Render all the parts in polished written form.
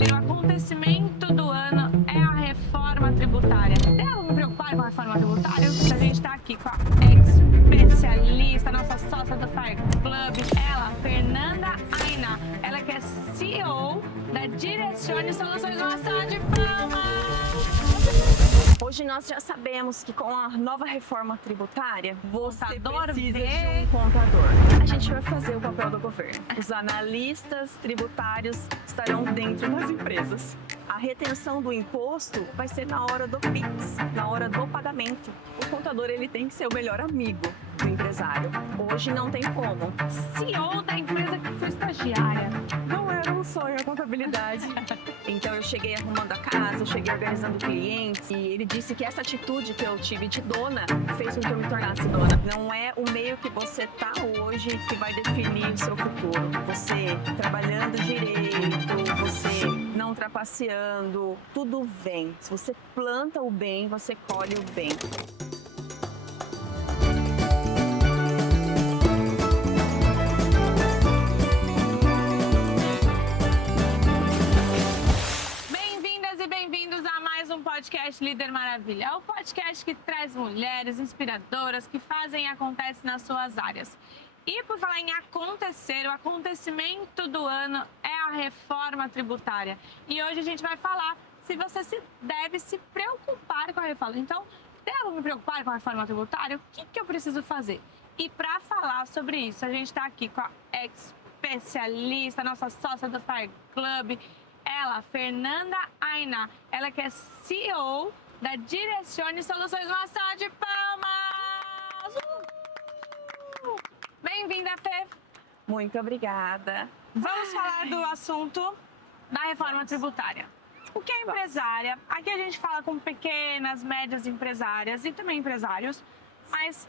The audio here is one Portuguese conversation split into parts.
O acontecimento do ano é a reforma tributária. Devo me preocupar com a reforma tributária? A gente está aqui com a especialista, nossa sócia do Fire Club, ela, Fernanda Aina. Ela que é CEO da Direcione Soluções. Uma salva de palmas! Hoje nós já sabemos que com a nova reforma tributária, você Contador precisa vê. de um contador. A gente vai fazer o papel do governo. Os analistas tributários estarão dentro das empresas. A retenção do imposto vai ser na hora do PIX, na hora do pagamento. O contador ele tem que ser o melhor amigo do empresário. Hoje não tem como. CEO da empresa que foi estagiária. Não era um sonho a contabilidade. Então eu cheguei arrumando a casa, eu cheguei organizando clientes e ele disse que essa atitude que eu tive de dona fez com que eu me tornasse dona. Não é o meio que você tá hoje que vai definir o seu futuro. Você trabalhando direito, você não trapaceando, tudo vem. Se você planta o bem, você colhe o bem. Bem-vindos a mais um podcast Líder Maravilha. É o podcast que traz mulheres inspiradoras que fazem e acontecem nas suas áreas. E por falar em acontecer, o acontecimento do ano é a reforma tributária. E hoje a gente vai falar se você deve se preocupar com a reforma. Então, devo me preocupar com a reforma tributária? O que eu preciso fazer? E para falar sobre isso, a gente está aqui com a especialista, nossa sócia do Fire Club, ela, Fernanda Aina, ela que é CEO da Direcione Soluções. Uma salva de palmas! Bem-vinda, Fê! Muito obrigada. Vamos falar do assunto da reforma tributária. O que é empresária? Aqui a gente fala com pequenas, médias empresárias e também empresários, mas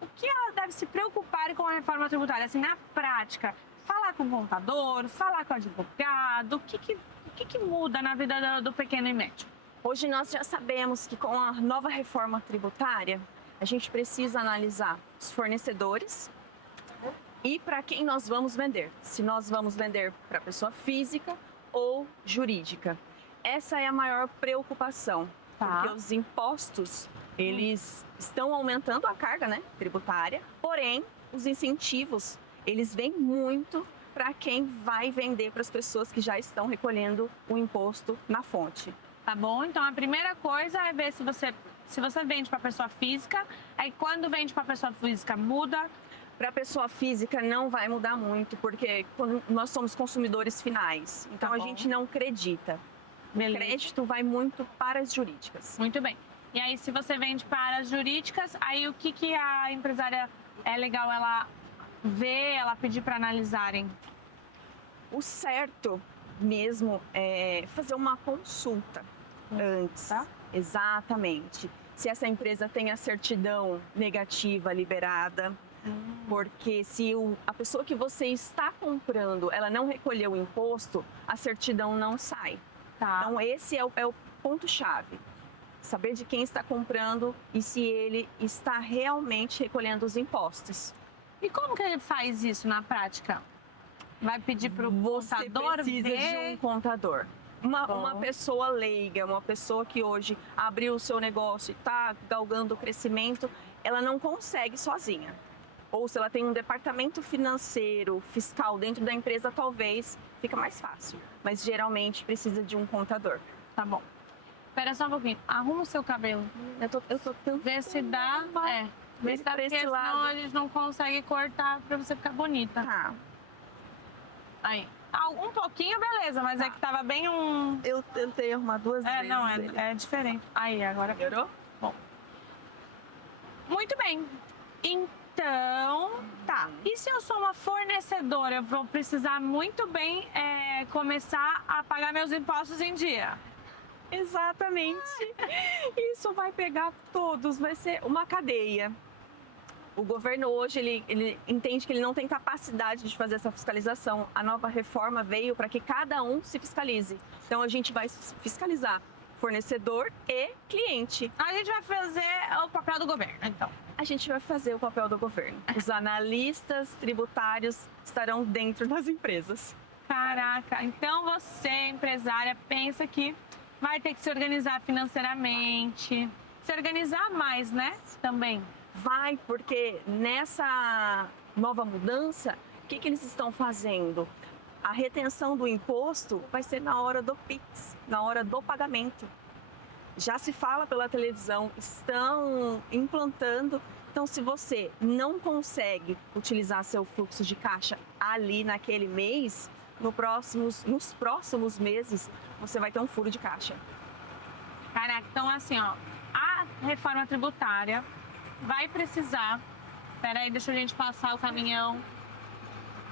o que ela deve se preocupar com a reforma tributária, assim, na prática? Falar com o contador, falar com o advogado, o que muda na vida do pequeno e médio? Hoje nós já sabemos que com a nova reforma tributária, a gente precisa analisar os fornecedores e para quem nós vamos vender. Se nós vamos vender para pessoa física ou jurídica. Essa é a maior preocupação, porque os impostos, eles estão aumentando a carga, né, tributária, porém, os incentivos eles vêm muito para quem vai vender para as pessoas que já estão recolhendo o imposto na fonte. Tá bom? Então a primeira coisa é ver se você vende para pessoa física, aí quando vende para pessoa física muda. Para a pessoa física não vai mudar muito, porque nós somos consumidores finais, então a gente não acredita. Beleza. O crédito vai muito para as jurídicas. Muito bem. E aí se você vende para as jurídicas, aí o que a empresária é legal ela ver, ela pedir para analisarem? O certo mesmo é fazer uma consulta antes. Tá? Exatamente. Se essa empresa tem a certidão negativa liberada, porque se a pessoa que você está comprando, ela não recolheu o imposto, a certidão não sai. Tá. Então esse é o ponto-chave. Saber de quem está comprando e se ele está realmente recolhendo os impostos. E como que ele faz isso na prática? Vai pedir para o Você contador precisa ver? de um contador. Uma pessoa leiga, uma pessoa que hoje abriu o seu negócio e está galgando o crescimento, ela não consegue sozinha. Ou se ela tem um departamento financeiro, fiscal dentro da empresa, talvez fica mais fácil. Mas geralmente precisa de um contador. Tá bom. Espera só um pouquinho. Arruma o seu cabelo. Eu tô tentando. Vê se dá. Vê se dá, pra porque esse senão lado. eles não conseguem cortar para você ficar bonita. Tá. Aí. Um pouquinho, beleza, mas é que tava bem um... Eu tentei arrumar duas vezes. Não, ele. é diferente. Aí, agora... Melhorou? Bom. Muito bem. Então, tá. E se eu sou uma fornecedora, eu vou precisar muito bem começar a pagar meus impostos em dia? Exatamente. Isso vai pegar todos, vai ser uma cadeia. O governo hoje, ele entende que ele não tem capacidade de fazer essa fiscalização. A nova reforma veio para que cada um se fiscalize. Então, a gente vai fiscalizar fornecedor e cliente. A gente vai fazer o papel do governo, então. A gente vai fazer o papel do governo. Os analistas tributários estarão dentro das empresas. Caraca, então você, empresária, pensa que vai ter que se organizar financeiramente, se organizar mais, né? Também. Vai, porque nessa nova mudança, o que eles estão fazendo? A retenção do imposto vai ser na hora do Pix, na hora do pagamento. Já se fala pela televisão, estão implantando. Então, se você não consegue utilizar seu fluxo de caixa ali naquele mês, nos próximos meses, você vai ter um furo de caixa. Caraca, então assim, ó, a reforma tributária vai precisar... Peraí, deixa a gente passar o caminhão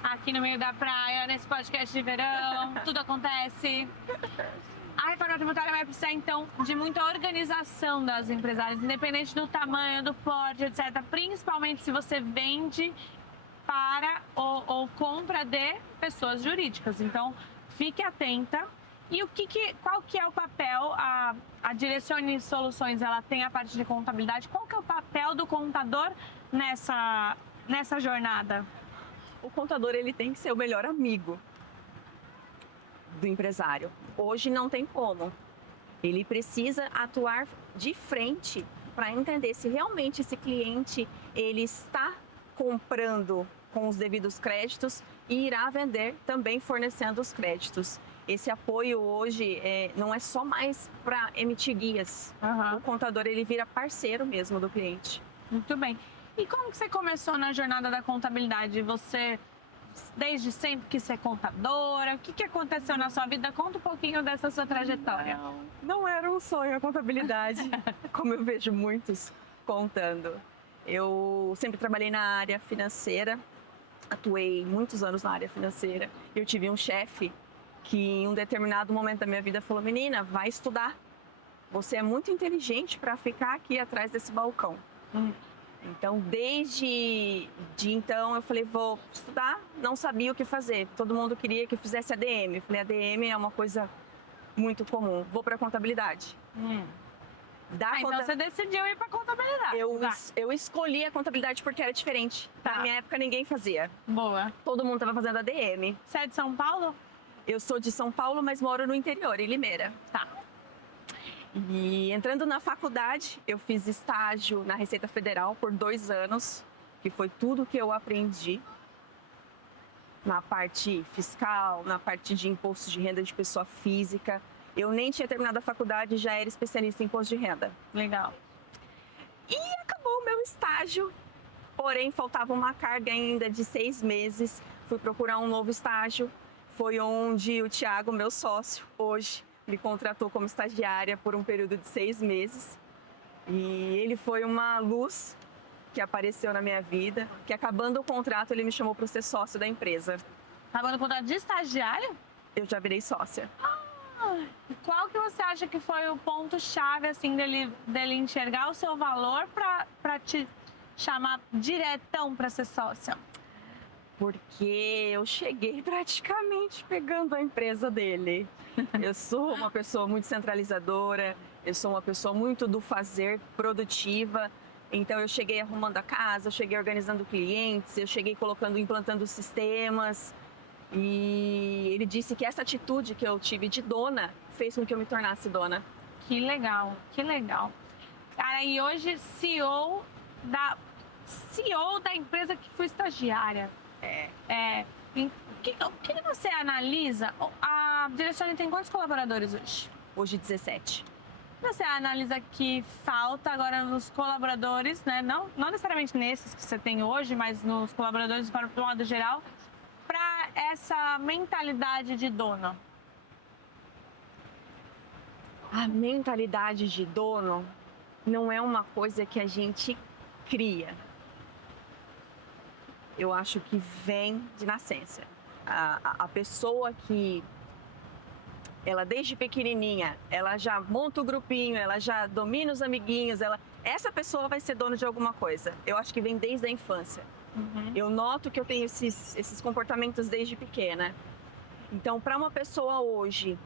aqui no meio da praia, nesse podcast de verão, tudo acontece. A reforma tributária vai precisar, então, de muita organização das empresárias, independente do tamanho, do porte, etc. Principalmente se você vende para ou compra de pessoas jurídicas. Então, fique atenta. E qual que é o papel, a Direcione Soluções, ela tem a parte de contabilidade, qual que é o papel do contador nessa jornada? O contador, ele tem que ser o melhor amigo do empresário. Hoje não tem como. Ele precisa atuar de frente para entender se realmente esse cliente ele está comprando com os devidos créditos e irá vender também fornecendo os créditos. Esse apoio hoje não é só mais para emitir guias. O contador ele vira parceiro mesmo do cliente. Muito bem. E como que você começou na jornada da contabilidade? Você desde sempre quis ser contadora? O que aconteceu na sua vida? Conta um pouquinho dessa sua trajetória. Não era um sonho a contabilidade, como eu vejo muitos contando. Eu sempre trabalhei na área financeira, atuei muitos anos na área financeira. Eu tive um chefe que em um determinado momento da minha vida falou: menina, vai estudar. Você é muito inteligente para ficar aqui atrás desse balcão. Então, desde então, eu falei, vou estudar. Não sabia o que fazer. Todo mundo queria que eu fizesse ADM. Eu falei, ADM é uma coisa muito comum. Vou para contabilidade. Então você decidiu ir para contabilidade. Eu escolhi a contabilidade porque era diferente. Na minha época, ninguém fazia. Boa. Todo mundo estava fazendo ADM. Você é de São Paulo? Eu sou de São Paulo, mas moro no interior, em Limeira. Tá. E entrando na faculdade, eu fiz estágio na Receita Federal por 2 anos, que foi tudo que eu aprendi na parte fiscal, na parte de imposto de renda de pessoa física. Eu nem tinha terminado a faculdade e já era especialista em imposto de renda. Legal. E acabou o meu estágio, porém faltava uma carga ainda de 6 meses. Fui procurar um novo estágio, foi onde o Thiago, meu sócio, hoje, me contratou como estagiária por um período de 6 meses. E ele foi uma luz que apareceu na minha vida, que acabando o contrato, ele me chamou para ser sócio da empresa. Acabando o contrato de estagiário? Eu já virei sócia. Qual que você acha que foi o ponto-chave, assim, dele enxergar o seu valor para te chamar diretão para ser sócia? Porque eu cheguei praticamente pegando a empresa dele. Eu sou uma pessoa muito centralizadora, eu sou uma pessoa muito do fazer, produtiva. Então eu cheguei arrumando a casa, eu cheguei organizando clientes, eu cheguei implantando sistemas. E ele disse que essa atitude que eu tive de dona fez com que eu me tornasse dona. Que legal, que legal. Cara, e hoje CEO da empresa que fui estagiária. O que você analisa? A Direcione tem quantos colaboradores hoje? Hoje 17. Você analisa que falta agora nos colaboradores, né? Não necessariamente nesses que você tem hoje, mas nos colaboradores para o modo geral, para essa mentalidade de dono? A mentalidade de dono não é uma coisa que a gente cria. Eu acho que vem de nascença. A pessoa que, ela desde pequenininha, ela já monta o grupinho, ela já domina os amiguinhos, essa pessoa vai ser dona de alguma coisa. Eu acho que vem desde a infância. Eu noto que eu tenho esses comportamentos desde pequena. Então, para uma pessoa hoje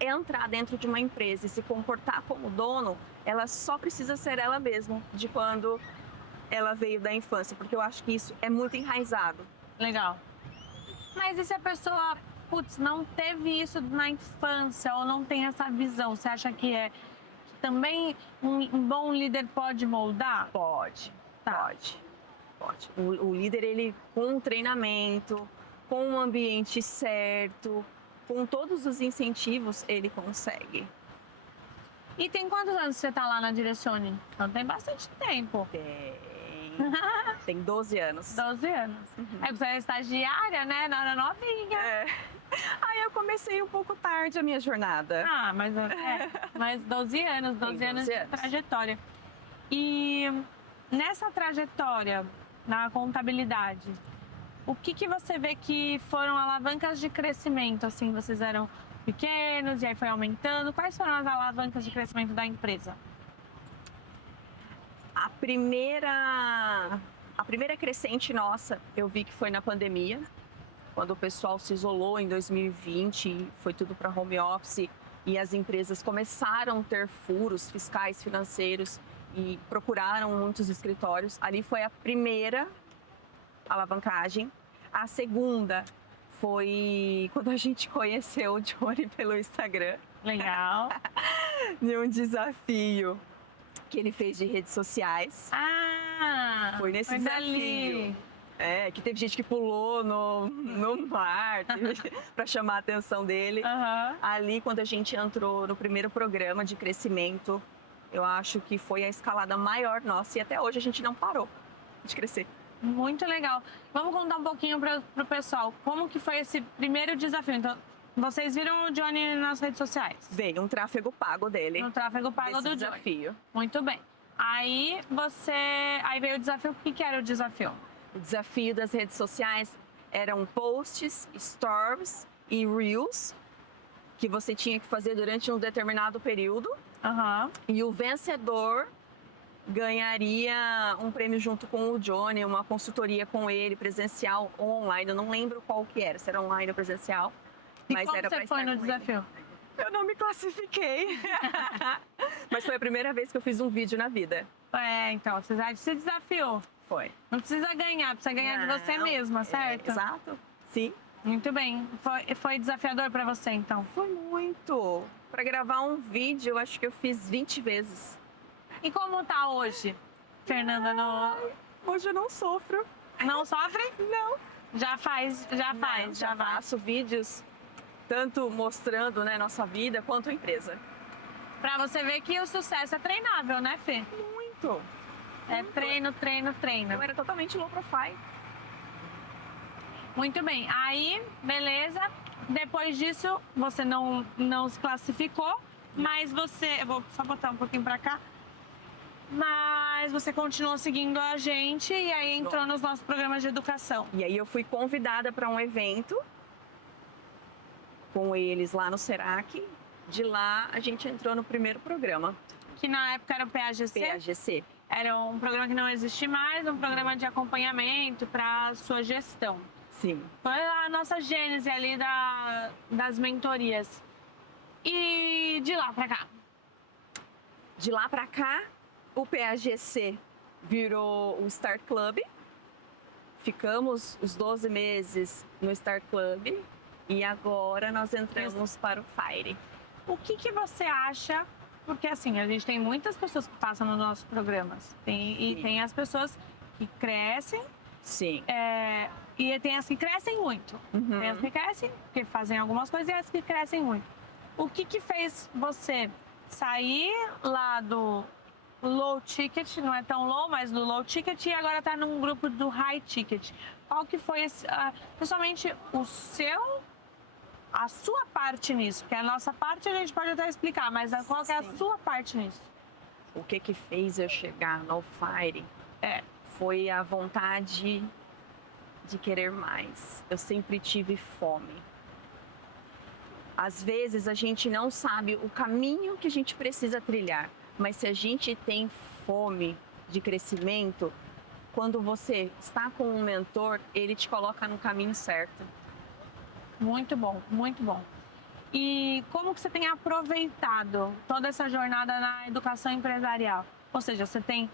entrar dentro de uma empresa e se comportar como dono, ela só precisa ser ela mesma, de quando ela veio da infância, porque eu acho que isso é muito enraizado. Legal. Mas e se a pessoa, putz, não teve isso na infância ou não tem essa visão, você acha que também um bom líder pode moldar? Pode, Tá. pode. O líder, ele com o treinamento, com o ambiente certo, com todos os incentivos, ele consegue. E tem quantos anos você tá lá na Direcione? Então tem bastante tempo. Tem 12 anos. 12 anos. É que você é estagiária, né? Não era novinha. Aí eu comecei um pouco tarde a minha jornada. Ah, mas 12 anos, 12 anos de trajetória. E nessa trajetória, na contabilidade, o que você vê que foram alavancas de crescimento? Assim, vocês eram pequenos e aí foi aumentando. Quais foram as alavancas de crescimento da empresa? A primeira crescente nossa, eu vi que foi na pandemia, quando o pessoal se isolou em 2020, foi tudo para home office e as empresas começaram a ter furos fiscais, financeiros e procuraram muitos escritórios. Ali foi a primeira alavancagem. A segunda foi quando a gente conheceu o Johnny pelo Instagram. Legal. De um desafio que ele fez de redes sociais. Ah! Foi nesse desafio. Que teve gente que pulou no mar para chamar a atenção dele. Uhum. Ali, quando a gente entrou no primeiro programa de crescimento, eu acho que foi a escalada maior nossa e até hoje a gente não parou de crescer. Muito legal. Vamos contar um pouquinho para o pessoal como que foi esse primeiro desafio. Então, vocês viram o Johnny nas redes sociais? Veio um tráfego pago dele. Um tráfego pago do desafio. Johnny. Muito bem. Aí veio o desafio. O que era o desafio? O desafio das redes sociais eram posts, stories e reels que você tinha que fazer durante um determinado período. Uhum. E o vencedor ganharia um prêmio junto com o Johnny, uma consultoria com ele, presencial ou online. Eu não lembro qual que era, se era online ou presencial. Mas como era você foi no desafio? Eu não me classifiquei. Mas foi a primeira vez que eu fiz um vídeo na vida. Então, você já se desafiou. Foi. Não precisa ganhar, precisa ganhar de você mesma, certo? Exato. Sim. Muito bem. Foi desafiador para você, então? Foi muito. Para gravar um vídeo, eu acho que eu fiz 20 vezes. E como tá hoje, Fernanda? Hoje eu não sofro. Não sofre? Não. Já faço vídeos tanto mostrando, né, nossa vida quanto a empresa. Pra você ver que o sucesso é treinável, né, Fê? Muito. É treino. Eu era totalmente low profile. Muito bem. Aí, beleza. Depois disso, você não se classificou, mas você... Eu vou só botar um pouquinho pra cá. Mas você continuou seguindo a gente e aí entrou nos nossos programas de educação. E aí eu fui convidada para um evento com eles lá no Serac. De lá a gente entrou no primeiro programa. Que na época era o PAGC? PAGC. Era um programa que não existe mais, um programa de acompanhamento para sua gestão. Sim. Foi a nossa gênese ali das mentorias. E de lá para cá? De lá para cá, o PAGC virou o Start Club. Ficamos os 12 meses no Start Club e agora nós entramos para o Fire. O que você acha? Porque assim, a gente tem muitas pessoas que passam nos nossos programas. E tem as pessoas que crescem. Sim. E tem as que crescem muito. Uhum. Tem as que crescem, porque fazem algumas coisas, e as que crescem muito. O que fez você sair lá do low ticket, não é tão low, mas do low ticket, e agora tá num grupo do high ticket? Qual que foi, principalmente, a sua parte nisso? Porque a nossa parte a gente pode até explicar, mas qual que é a sua parte nisso? O que fez eu chegar no Fire foi a vontade de querer mais. Eu sempre tive fome. Às vezes a gente não sabe o caminho que a gente precisa trilhar, mas se a gente tem fome de crescimento, quando você está com um mentor, ele te coloca no caminho certo. Muito bom, muito bom. E como que você tem aproveitado toda essa jornada na educação empresarial? Ou seja, você tem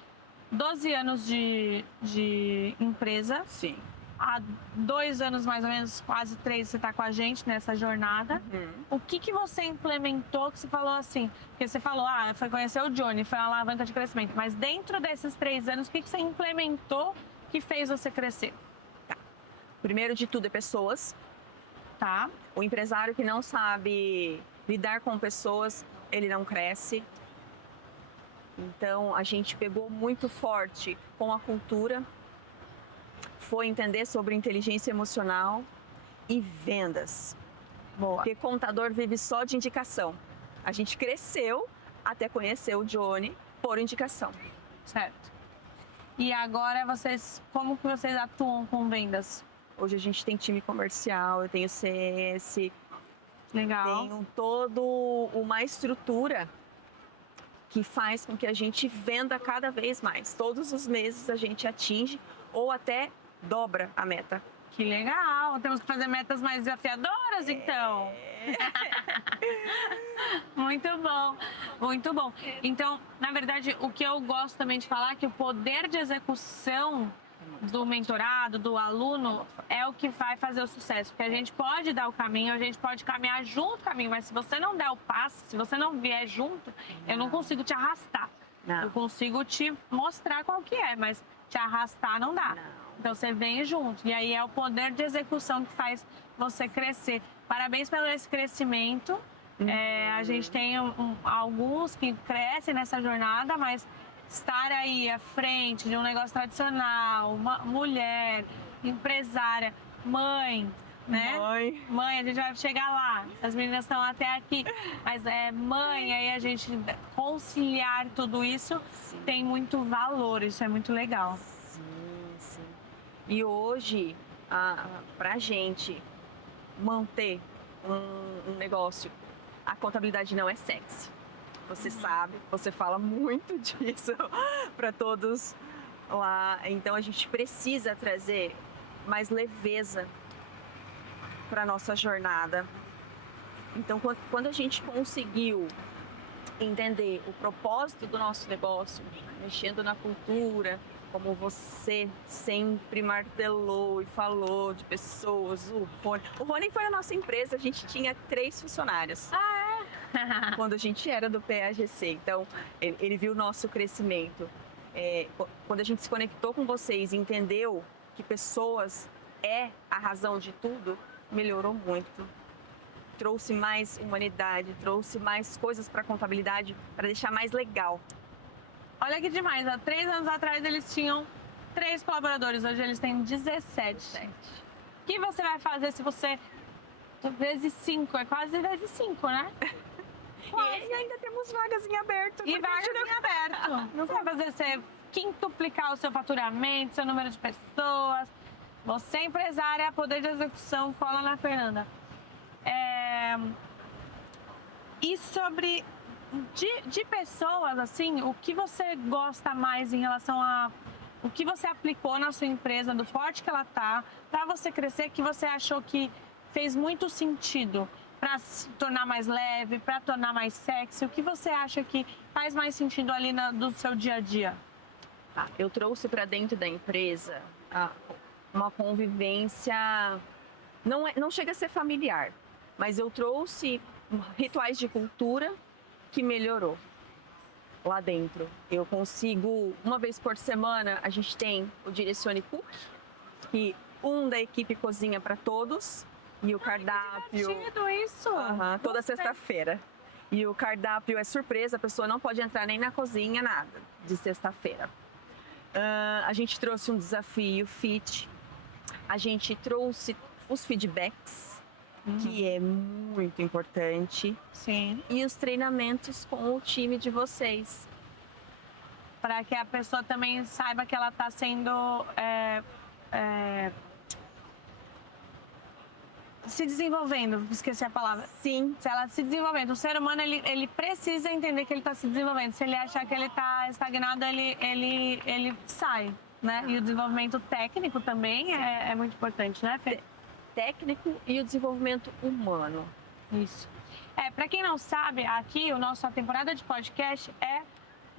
12 anos de empresa. Sim. há 2 anos mais ou menos, quase 3, você está com a gente nessa jornada. O que você implementou que você falou assim? Porque você falou, foi conhecer o Johnny, foi uma alavanca de crescimento. Mas dentro desses 3 anos, o que você implementou que fez você crescer? Tá. Primeiro de tudo é pessoas. Tá. O empresário que não sabe lidar com pessoas, ele não cresce. Então, a gente pegou muito forte com a cultura, foi entender sobre inteligência emocional e vendas. Boa. Porque contador vive só de indicação. A gente cresceu até conhecer o Johnny por indicação. Certo. E agora como que vocês atuam com vendas? Hoje a gente tem time comercial, eu tenho CS, Legal. tenho toda uma estrutura que faz com que a gente venda cada vez mais. Todos os meses a gente atinge ou até dobra a meta. Que legal! Temos que fazer metas mais desafiadoras, então. Muito bom, muito bom. Então, na verdade, o que eu gosto também de falar é que o poder de execução do mentorado, do aluno, é o que vai fazer o sucesso. Porque a gente pode dar o caminho, a gente pode caminhar junto o caminho, mas se você não der o passo, se você não vier junto, eu não consigo te arrastar. Não. Eu consigo te mostrar qual que é, mas te arrastar não dá. Não. Então você vem junto. E aí é o poder de execução que faz você crescer. Parabéns pelo esse crescimento. A gente tem alguns que crescem nessa jornada, mas estar aí à frente de um negócio tradicional, uma mulher, empresária, mãe, né? Mãe, a gente vai chegar lá. As meninas estão até aqui, mas é mãe, aí a gente conciliar tudo isso tem muito valor, isso é muito legal. Sim. E hoje, pra gente manter um negócio, a contabilidade não é sexy. Você sabe, você fala muito disso para todos lá. Então a gente precisa trazer mais leveza para nossa jornada. Então quando a gente conseguiu entender o propósito do nosso negócio, mexendo na cultura, como você sempre martelou e falou de pessoas, o Rony foi a nossa empresa, a gente tinha 3 funcionários. Quando a gente era do PAGC, então ele viu o nosso crescimento. Quando a gente se conectou com vocês e entendeu que pessoas é a razão de tudo, melhorou muito. Trouxe mais humanidade, trouxe mais coisas para a contabilidade, para deixar mais legal. Olha que demais, há 3 anos atrás eles tinham 3 colaboradores, hoje eles têm 17. O que você vai fazer se você vezes 5, é quase vezes 5, né? E ainda temos vagas em aberto. E vagas em aberto. Não vai fazer você quintuplicar o seu faturamento, seu número de pessoas. Você é empresária, poder de execução, cola na Fernanda. E sobre de pessoas, assim, o que você gosta mais em relação a o que você aplicou na sua empresa, do porte que ela tá, para você crescer, que você achou que fez muito sentido para se tornar mais leve, para tornar mais sexy? O que você acha que faz mais sentido ali do seu dia a dia? Eu trouxe para dentro da empresa uma convivência, não chega a ser familiar, mas eu trouxe rituais de cultura que melhorou lá dentro. Eu consigo, uma vez por semana, a gente tem o Direcione Cook, que da equipe cozinha para todos, e o cardápio... Que divertido isso! Toda sexta-feira. E o cardápio é surpresa, a pessoa não pode entrar nem na cozinha, nada, de sexta-feira. A gente trouxe um desafio fit, a gente trouxe os feedbacks, que é muito importante. Sim. E os treinamentos com o time de vocês. Para que a pessoa também saiba que ela está sendo... se desenvolvendo, esqueci a palavra. Sim. Se ela se desenvolvendo. O ser humano, ele precisa entender que ele está se desenvolvendo. Se ele achar que ele está estagnado, ele sai, né? E o desenvolvimento técnico também é muito importante, né, Fê? Técnico e o desenvolvimento humano. Isso. Para quem não sabe, aqui a temporada de podcast é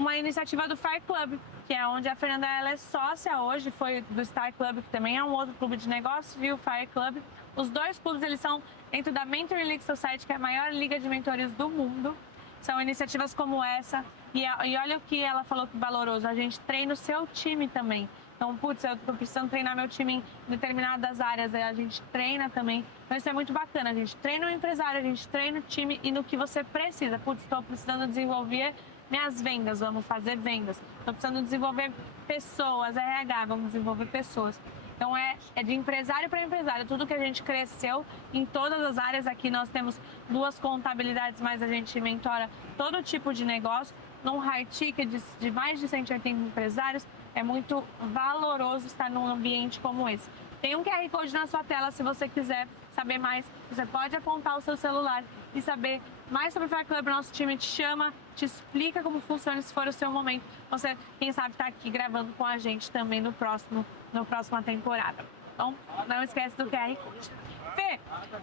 uma iniciativa do Fire Club, que é onde a Fernanda ela é sócia hoje, foi do Star Club, que também é um outro clube de negócios, e o Fire Club. Os dois clubes, eles são dentro da Mentoring League Society, que é a maior liga de mentorias do mundo. São iniciativas como essa. E olha o que ela falou que valoroso, a gente treina o seu time também. Então, putz, eu tô precisando treinar meu time em determinadas áreas, a gente treina também. Então, isso é muito bacana, a gente treina o empresário, a gente treina o time e no que você precisa. Putz, estou precisando desenvolver minhas vendas, vamos fazer vendas. Estou precisando desenvolver pessoas, RH, vamos desenvolver pessoas. Então, é de empresário para empresário. Tudo que a gente cresceu em todas as áreas. Aqui nós temos 2 contabilidades, mas a gente mentora todo tipo de negócio. Num high ticket de mais de 180 empresários, é muito valoroso estar num ambiente como esse. Tem um QR Code na sua tela, se você quiser saber mais, você pode apontar o seu celular e saber mais sobre o Fire Club. Nosso time te chama, te explica como funciona, se for o seu momento. Você, quem sabe, está aqui gravando com a gente também na próxima temporada. Então, não esquece do QR Code. Fê,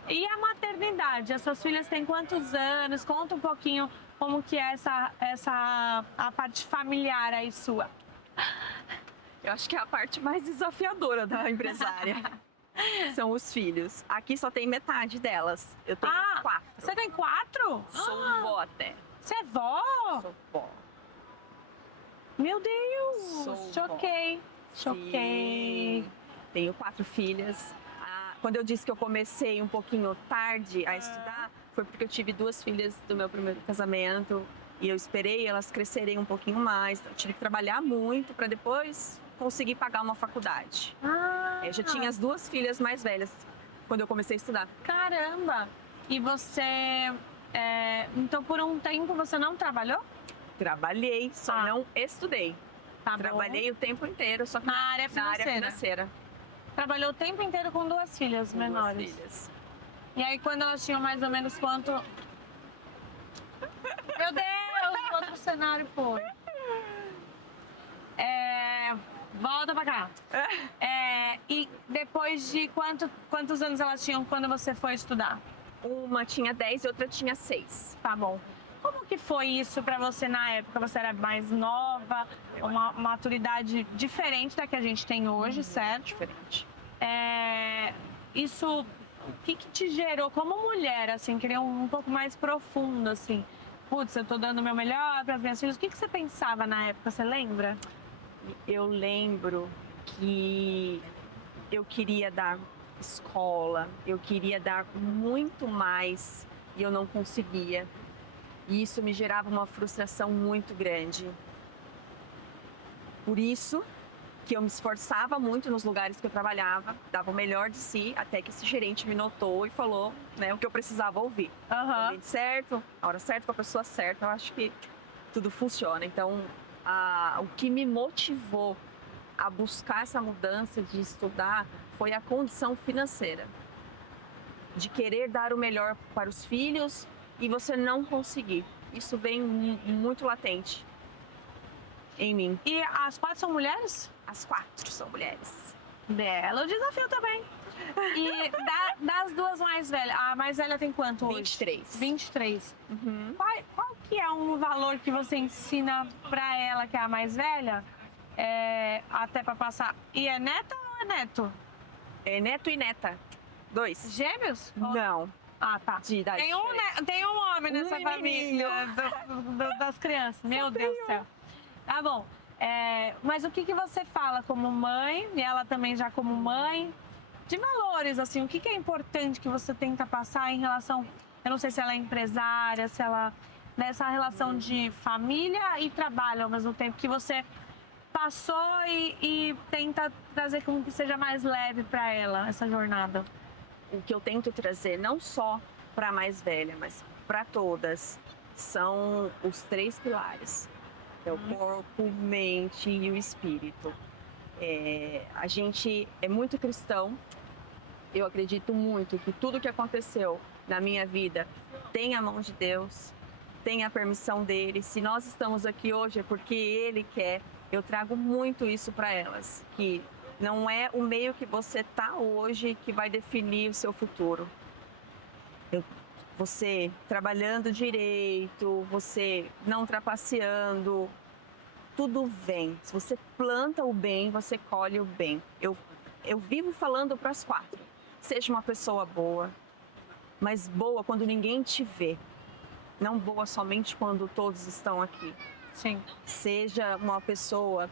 e a maternidade? As suas filhas têm quantos anos? Conta um pouquinho como que é a parte familiar aí sua. Eu acho que é a parte mais desafiadora da empresária. São os filhos. Aqui só tem metade delas. Eu tenho 4. Você tem 4? Sou vó até. Você é vó? Sou vó. Meu Deus! Sou Choquei. Choquei. Sim. Tenho 4 filhas. Quando eu disse que eu comecei um pouquinho tarde a estudar, foi porque eu tive 2 filhas do meu primeiro casamento e eu esperei elas crescerem um pouquinho mais. Eu tive que trabalhar muito para depois conseguir pagar uma faculdade. Eu já tinha as 2 filhas mais velhas quando eu comecei a estudar. Caramba! E você... então, por um tempo, você não trabalhou? Trabalhei, só não estudei. Tá Trabalhei o tempo inteiro, só que na área financeira. Trabalhou o tempo inteiro com 2 filhas menores. 2 filhas. E aí, quando elas tinham mais ou menos quanto... Meu Deus, outro cenário foi. Volta pra cá. E depois de quantos anos elas tinham quando você foi estudar? Uma tinha 10 e outra tinha 6. Tá bom. Como que foi isso pra você na época? Você era mais nova, uma maturidade diferente da que a gente tem hoje, certo? Diferente. Isso, o que te gerou como mulher, assim, queria um pouco mais profundo, assim? Putz, eu tô dando o meu melhor para as minhas filhas. O que você pensava na época, você lembra? Eu lembro que eu queria dar escola, eu queria dar muito mais e eu não conseguia. E isso me gerava uma frustração muito grande. Por isso que eu me esforçava muito nos lugares que eu trabalhava, dava o melhor de si, até que esse gerente me notou e falou, né, o que eu precisava ouvir. No momento certo, na hora certa, com a pessoa certa, eu acho que tudo funciona. Então, o que me motivou a buscar essa mudança de estudar foi a condição financeira. De querer dar o melhor para os filhos e você não conseguir. Isso vem muito latente em mim. E as 4 são mulheres? As 4 são mulheres. Belo desafio também. E das 2 mais velhas, a mais velha tem quanto hoje? 23. 23. Uhum. Qual que é um valor que você ensina pra ela, que é a mais velha? Até pra passar. E é neta ou é neto? É neto e neta. 2. Gêmeos? Não. Ah, tá. De idade Tem um homem nessa família das crianças. Meu Deus do céu. Tá bom. Mas o que você fala como mãe, e ela também já como mãe, de valores, assim, o que é importante que você tenta passar em relação, eu não sei se ela é empresária, se ela, nessa relação de família e trabalho ao mesmo tempo, que você passou e tenta trazer como que seja mais leve para ela, essa jornada? O que eu tento trazer, não só para a mais velha, mas para todas, são os 3 pilares. É o corpo, mente e o espírito. A gente é muito cristão. Eu acredito muito que tudo que aconteceu na minha vida tem a mão de Deus, tem a permissão dele. Se nós estamos aqui hoje é porque ele quer. Eu trago muito isso para elas, que não é o meio que você está hoje que vai definir o seu futuro. Você trabalhando direito, você não trapaceando, tudo vem. Se você planta o bem, você colhe o bem. Eu vivo falando para as 4. Seja uma pessoa boa, mas boa quando ninguém te vê. Não boa somente quando todos estão aqui. Sim. Seja uma pessoa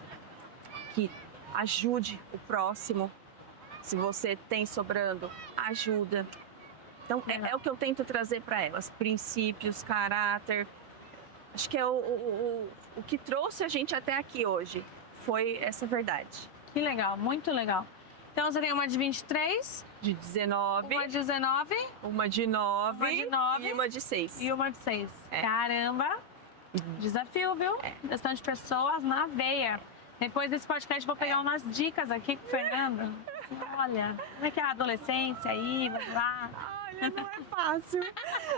que ajude o próximo. Se você tem sobrando, ajuda. Então, é o que eu tento trazer para elas. Princípios, caráter. Acho que é o que trouxe a gente até aqui hoje. Foi essa verdade. Que legal, muito legal. Então, você tem uma de 23, De 19, uma de 19 uma de 9, Uma de 9 e uma de 6. e uma de 6. É. Caramba! Desafio, viu? Bastante pessoas na veia. Depois desse podcast, vou pegar umas dicas aqui com o Fernando. Olha, como é que é a adolescência aí? Vamos lá. Olha, não é fácil.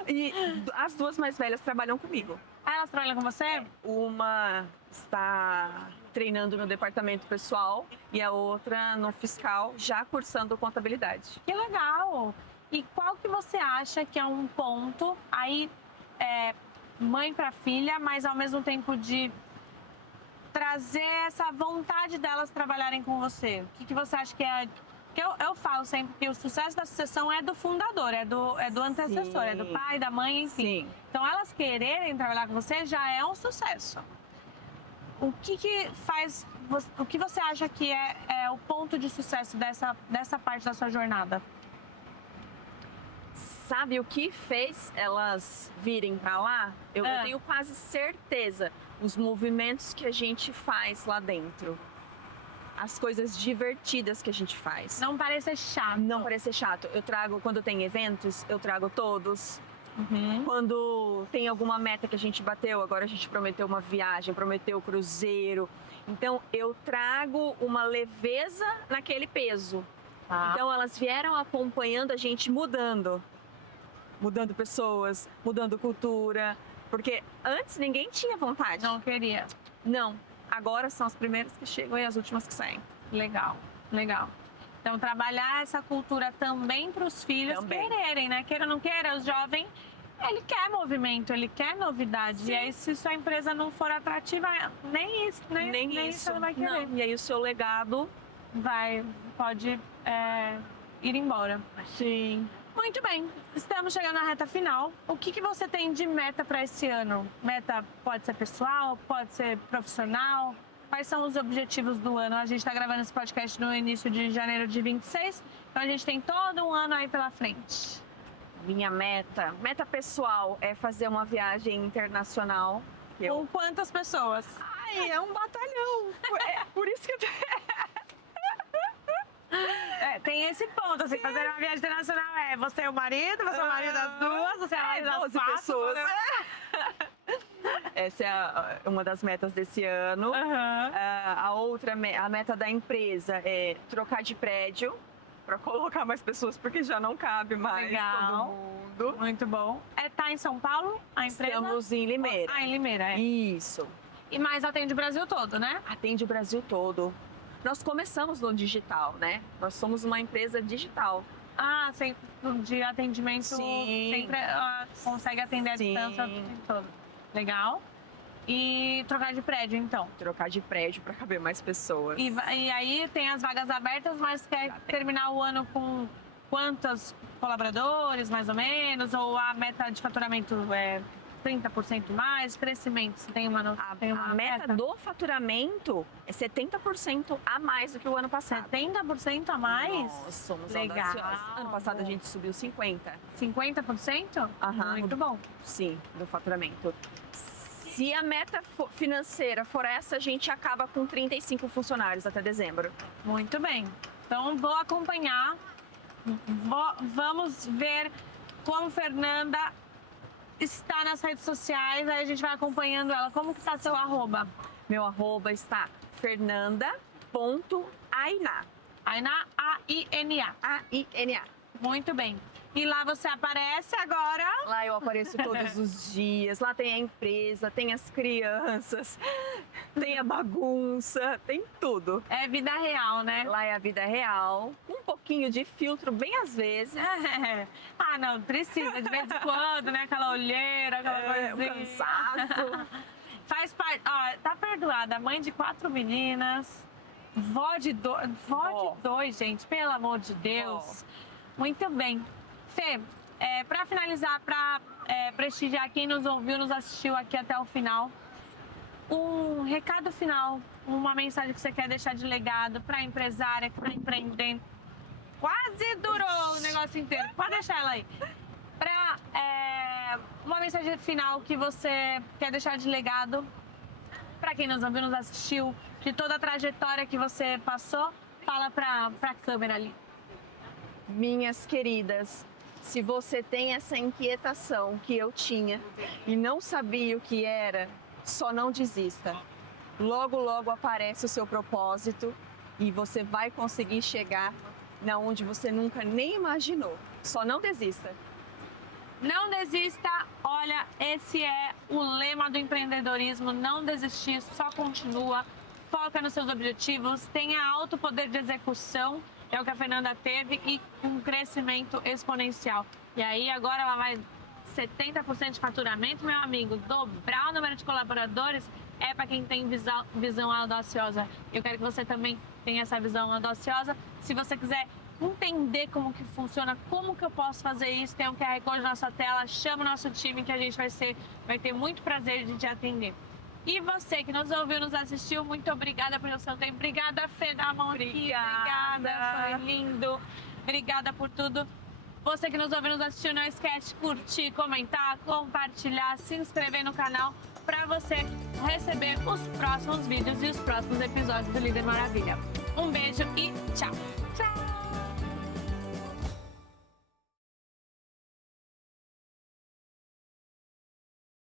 E as 2 mais velhas trabalham comigo. Ah, elas trabalham com você? Uma está treinando no departamento pessoal e a outra no fiscal, já cursando contabilidade. Que legal! E qual que você acha que é um ponto aí, mãe para filha, mas ao mesmo tempo de trazer essa vontade delas trabalharem com você? O que você acha que é? Que eu falo sempre que o sucesso da sucessão é do fundador, é do antecessor, é do pai, da mãe, enfim. Sim. Então, elas quererem trabalhar com você já é um sucesso. O que faz, o que você acha que é o ponto de sucesso dessa parte da sua jornada? Sabe o que fez elas virem para lá? Eu tenho quase certeza. Os movimentos que a gente faz lá dentro. As coisas divertidas que a gente faz. Não parecer chato. Não parecer chato. Eu trago, quando tem eventos, eu trago todos. Uhum. Quando tem alguma meta que a gente bateu, agora a gente prometeu uma viagem, prometeu cruzeiro. Então, eu trago uma leveza naquele peso. Tá. Então, elas vieram acompanhando a gente mudando. Mudando pessoas, mudando cultura. Porque antes ninguém tinha vontade. Não queria. Não. Agora são as primeiras que chegam e as últimas que saem. Legal, legal. Então, trabalhar essa cultura também para os filhos Também. quererem, né? Queira ou não queira, o jovem, ele quer movimento, ele quer novidade. Sim. E aí, se sua empresa não for atrativa, nem isso você não vai querer. Não. E aí o seu legado... Pode ir embora. Sim. Muito bem, estamos chegando na reta final. O que você tem de meta para esse ano? Meta pode ser pessoal, pode ser profissional? Quais são os objetivos do ano? A gente está gravando esse podcast no início de janeiro de 26, então a gente tem todo um ano aí pela frente. Minha meta pessoal é fazer uma viagem internacional. Com quantas pessoas? Ai, é um batalhão. É por isso que eu... Tem esse ponto, assim, fazer uma viagem internacional você é o marido, você é o marido das duas, você é o marido das 12 quatro. pessoas. Essa é uma das metas desse ano. Aham. A outra, a meta da empresa é trocar de prédio para colocar mais pessoas, porque já não cabe mais Legal. todo mundo. Muito bom. Tá em São Paulo, a empresa? Estamos em Limeira. Em Limeira, Isso. E mais atende o Brasil todo, né? Atende o Brasil todo. Nós começamos no digital, né? Nós somos uma empresa digital. Ah, sempre de atendimento, Sim. sempre consegue atender a Sim. distância o tempo todo. Legal. E trocar de prédio, então. Trocar de prédio para caber mais pessoas. E aí tem as vagas abertas, mas quer terminar o ano com quantos colaboradores, mais ou menos? Ou a meta de faturamento é 30% mais? Crescimento, você tem uma A meta do faturamento é 70% a mais do que o ano passado. 70% a mais? Nós somos Legal. audaciosos. Ano passado a gente subiu 50%. 50%? Aham. Muito bom. Sim, do faturamento. Se a meta financeira for essa, a gente acaba com 35 funcionários até dezembro. Muito bem. Então vou acompanhar. Vamos ver como Fernanda está nas redes sociais. Aí a gente vai acompanhando ela. Como que está seu arroba? Meu arroba está fernanda.ainá. Ainá, A-I-N-A. A-I-N-A. Muito bem. E lá você aparece agora. Lá eu apareço todos os dias. Lá tem a empresa, tem as crianças, tem a bagunça, tem tudo. É vida real, né? Lá é a vida real, com um pouquinho de filtro, bem às vezes. Ah, não, precisa de vez em quando, né? Aquela olheira, aquela Um coisinha. cansaço. Faz parte. Ó, tá perdoada. Mãe de 4 meninas. Vó de 2, gente. Pelo amor de Deus. Muito bem. Fê, pra finalizar, pra prestigiar quem nos ouviu, nos assistiu aqui até o final, um recado final, uma mensagem que você quer deixar de legado pra empresária que tá empreendendo. Quase durou o negócio inteiro. Pode deixar ela aí. Uma mensagem final que você quer deixar de legado para quem nos ouviu, nos assistiu, de toda a trajetória que você passou, fala para a câmera ali. Minhas queridas, se você tem essa inquietação que eu tinha e não sabia o que era, só não desista. Logo, logo aparece o seu propósito e você vai conseguir chegar na onde você nunca nem imaginou. Só não desista. Não desista, olha, esse é o lema do empreendedorismo, não desistir, só continua, foca nos seus objetivos, tenha alto poder de execução, é o que a Fernanda teve, e um crescimento exponencial. E aí agora ela vai 70% de faturamento, meu amigo, dobrar o número de colaboradores é para quem tem visão audaciosa. Eu quero que você também tenha essa visão audaciosa. Se você quiser entender como que funciona, como que eu posso fazer isso, tem um QR Code na nossa tela, chama o nosso time que a gente vai ter muito prazer de te atender. E você que nos ouviu, nos assistiu, muito obrigada pelo seu tempo. Obrigada, Fê, da mão aqui. Obrigada, foi lindo. Obrigada por tudo. Você que nos ouviu, nos assistiu, não esquece de curtir, comentar, compartilhar, se inscrever no canal para você receber os próximos vídeos e os próximos episódios do Líder Maravilha. Um beijo e tchau! Tchau!